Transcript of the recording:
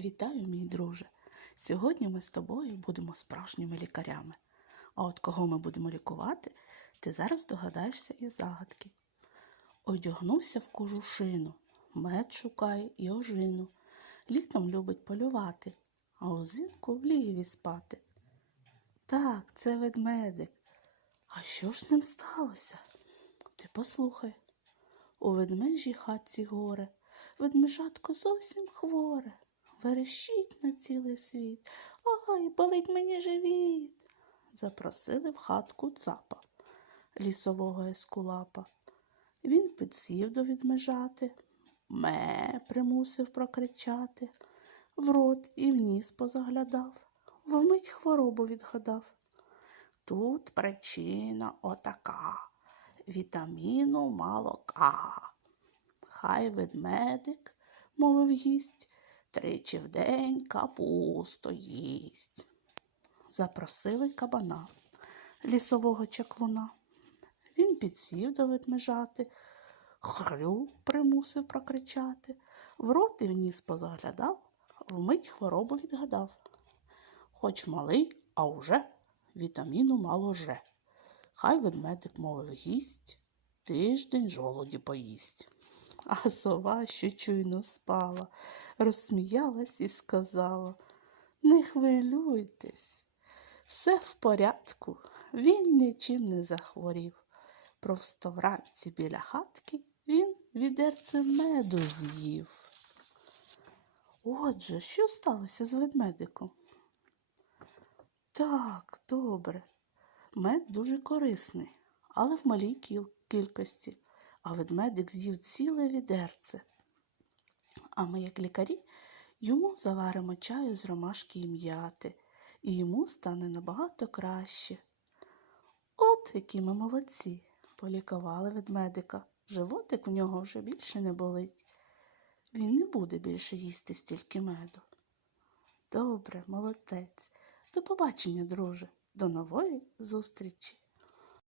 Вітаю, мій друже! Сьогодні ми з тобою будемо справжніми лікарями. А от кого ми будемо лікувати, ти зараз догадаєшся із загадки. Одягнувся в кожушину, мед шукає і ожину. Літом любить полювати, а узимку в лігві спати. Так, це ведмедик. А що ж ним сталося? Ти послухай. У ведмежій хатці горе, ведмежатко зовсім хворе. Верещить на цілий світ. Ай, болить мені живіт. Запросили в хатку цапа, лісового ескулапа. Він підсів до відмежати, ме примусив прокричати, в рот і в ніс позаглядав, вмить хворобу відгадав. Тут причина отака, вітаміну мало. Хай ведмедик, мовив гість, тричі в день капусту їсть. Запросили кабана, лісового чаклуна. Він підсів до ведмежати, хрю примусив прокричати, в рот і в ніс позаглядав, вмить хворобу відгадав. Хоч малий, а уже вітаміну мало же. Хай ведмедик мовив гість, тиждень жолоді поїсть. А сова, що чуйно спала, розсміялась і сказала Не хвилюйтесь, все в порядку, він нічим не захворів. Просто вранці біля хатки він відерце меду з'їв. Отже, що сталося з ведмедиком? Так, добре. Мед дуже корисний, але в малій кількості, а ведмедик з'їв ціле відерце. А ми, як лікарі, йому заваримо чаю з ромашки і м'яти, і йому стане набагато краще. От які ми молодці, полікували ведмедика. Животик у нього вже більше не болить. Він не буде більше їсти стільки меду. Добре, молодець. До побачення, друже. До нової зустрічі.